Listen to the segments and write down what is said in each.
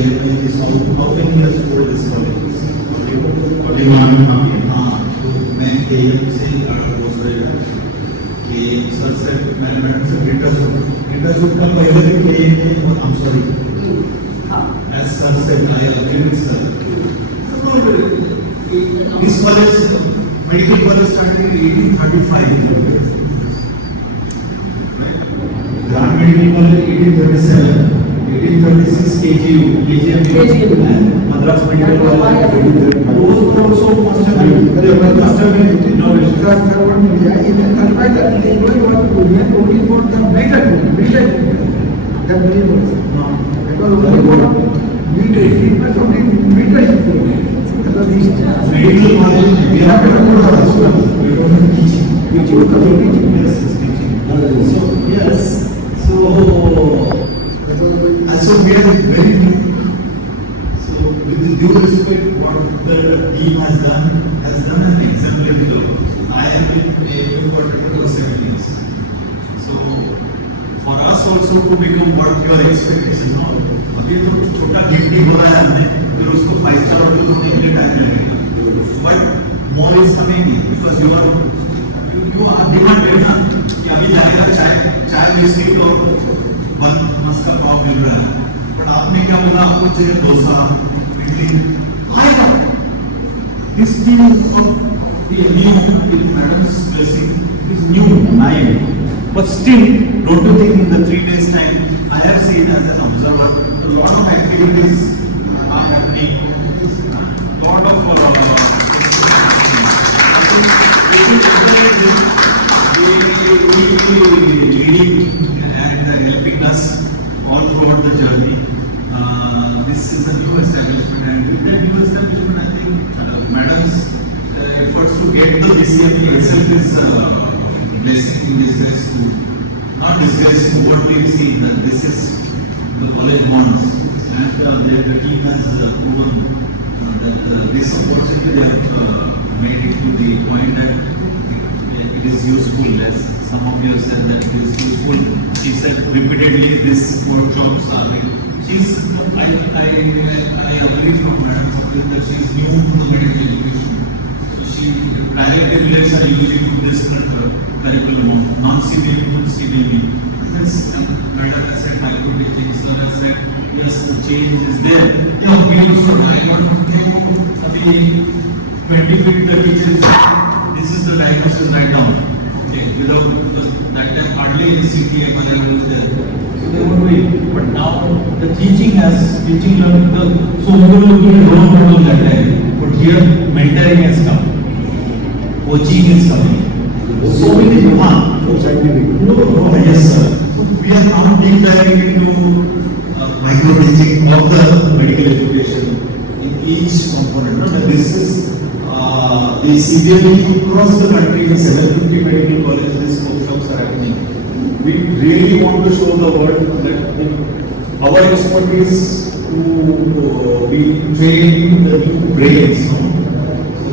chairman is how many years old this college is? हाँ, तो मैं KM से पोस्ट ग्रेजुएट KM सर से मैनेजमेंट से इंटरव्यू का पहले KM I'm sorry as sir said I agree with sir. This college medical college started in 1835. Grand Medical College 1837, 1836 KGU, and Madras Medical College 1835. Those also must have been innovation. Only for the military, the believers. Because only for military, treatment only military. Medical college, we have to do teaching. Yes, teaching. Yes. So we are very new. So with due respect, what the team has done an exemplary job. I have been a new coordinator for 7 years. So for us also to become what your expectation now. अभी तो छोटा gift ही हो रहा है हमने, फिर उसको 5 star hotel तो नहीं ले टाइम लगेगा. But more is coming because you are demanded ना कि अभी जाएगा चाय बिस्किट और बन मस्का पाव मिल रहा है. बट आपने क्या बोला, आपको चाहिए dosa idli. This thing of the new with madam's blessing is new, naive. But still, don't you think in the 3 days time, I have seen as an observer, a lot of activities are happening. Lot of leading and helping us all throughout the journey. This is a new establishment, and with that new establishment, I think madam's efforts to get the BCME itself is blessing in disguise to, not disguise to what we've seen, that this is the college bonds, and the team has proven that this opportunity they have made it to the point that it is useful. As some of you have said that it is useful. She said repeatedly this workshops are like, I agree from Madam that she is new to the medical education. So she directly relates her usually to this curriculum of non-CBME to CBME. Yes, Madam has said faculty change. Sir has said yes, the change is there. Yeah, we also diagnose the 20 feet the teachers. This is the diagnosis right now. Okay, without because that time hardly any CT MRI was there. So they were doing. But now the teaching learning, so we were looking at role model that time. But here mentoring has come, coaching is coming. So many yes sir. We are now deep diving into micro teaching of the medical education in each component. No, this is the CBME across the country in 750 medical colleges. These workshops are happening. We really want to show the world that our expertise to be trained the new brains. So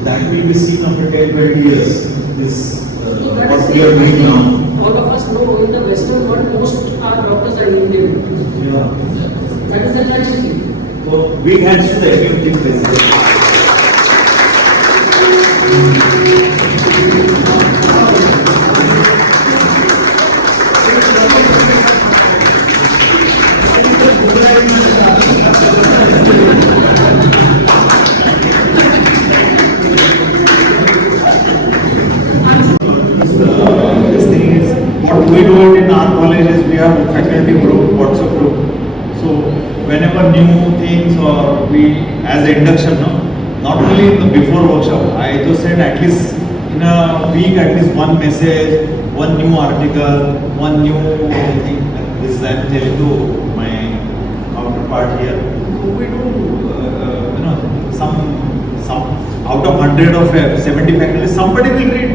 that will be seen after 10-20 years. This what we are doing now. All of us know in the Western world most are doctors are Indian. Yeah. That is the natural thing. So big hands to the everything president. What we do in our college is we have a faculty group, WhatsApp group. So whenever new things or we as induction, not only in the before workshop, I just said at least in a week at least one message, one new article, one new thing. This I am telling to my counterpart here. We do some out of 100 of 70 faculty somebody will read,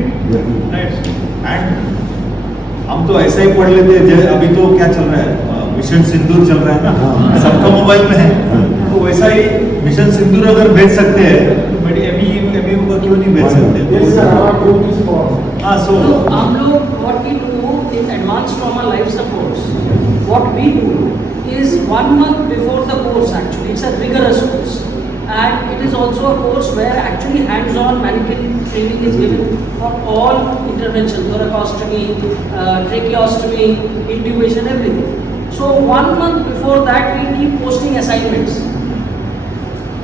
right? And हम तो ऐसा ही पढ़ लेते हैं. अभी तो क्या चल रहा है, मिशन सिंदूर चल रहा है ना, सबका मोबाइल में है. तो वैसा ही मिशन सिंदूर अगर भेज सकते हैं, बट एमई को क्यों नहीं भेज सकते? हाँ, so हम लोग what we do in advanced trauma life supports, what we do is 1 month before the course, actually It's a rigorous course, and it is also a course where actually hands-on mannequin training is given for all interventions, thoracostomy, tracheostomy, intubation, everything. So 1 month before that, we keep posting assignments.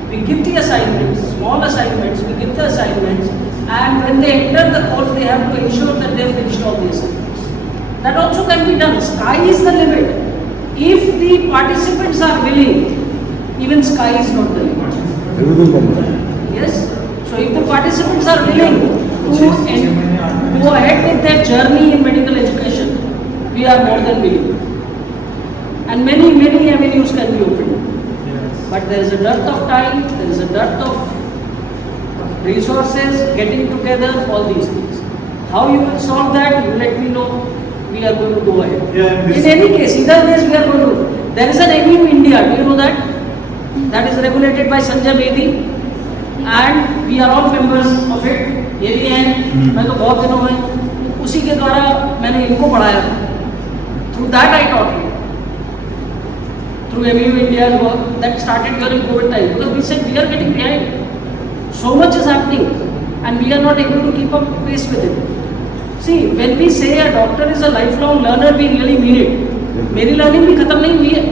We give the assignments, small assignments, we give the assignments, and when they enter the course, they have to ensure that they have finished all the assignments. That also can be done. Sky is the limit. If the participants are willing, even sky is not the limit. Yes. So if the participants are willing to go ahead with their journey in medical education, we are more than willing. And many avenues can be opened. But there is a dearth of time, there is a dearth of resources, getting together, all these things. How you will solve that, you let me know. We are going to go ahead. In any case, either ways we are going to. There is an MU India, do you know that? That is regulated by Sanjay Bedi, and we are all members of it. ये भी हैं, मैं तो बहुत दिनों में उसी के द्वारा मैंने इनको पढ़ाया था. Through that I taught you. Through MU India's work that started during COVID time, because we said we are getting behind. So much is happening, and we are not able to keep up pace with it. See, when we say a doctor is a lifelong learner, we really mean it. मेरी learning भी खत्म नहीं हुई है,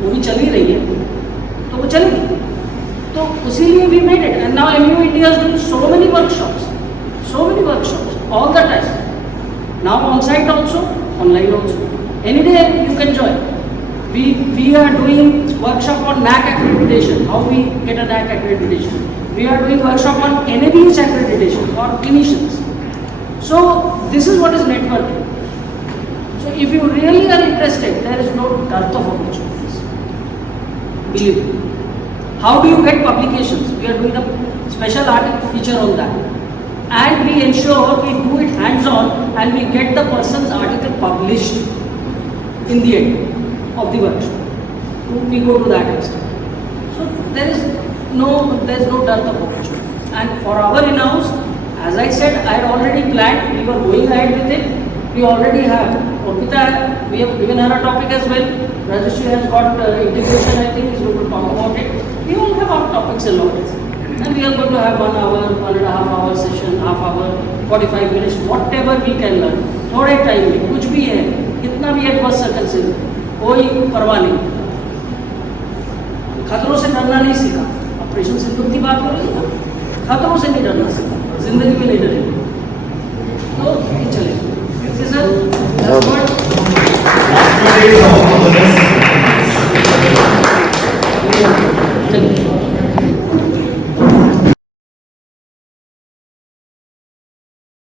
वो भी चल ही रही है, तो वो चलेगी. तो उसीलिए we made it, and now MU India is doing so many workshops, all the time. Now on site also, online also. Any day you can join. We are doing workshop on NAC accreditation, how we get a NAC accreditation. We are doing workshop on NABH accreditation for clinicians. So this is what is networking. So if you really are interested, there is no dearth of opportunities. Believe me. How do you get publications? We are doing a special article feature on that. And we ensure we do it hands-on and we get the person's article published in the end of the workshop. We go to that extent. So there is no dearth of opportunity. And for our in-house, as I said, I had already planned, we were going ahead with it. We already have. Orpita, we have given her a topic as well. Rajeshri has got integration, I think, is going to talk about it. We all have our topics a lot. And we are going to have 1 hour, 1.5 hour session, half hour, 45 minutes, whatever we can learn. थोड़े time में कुछ भी है, कितना भी adverse circumstance, कोई परवाह नहीं. खतरों से डरना नहीं सीखा. ऑपरेशन सिंधु की बात हो रही है, खतरों से नहीं डरना सीखा, जिंदगी में नहीं डरेंगे. तो चले. Sir, that's what.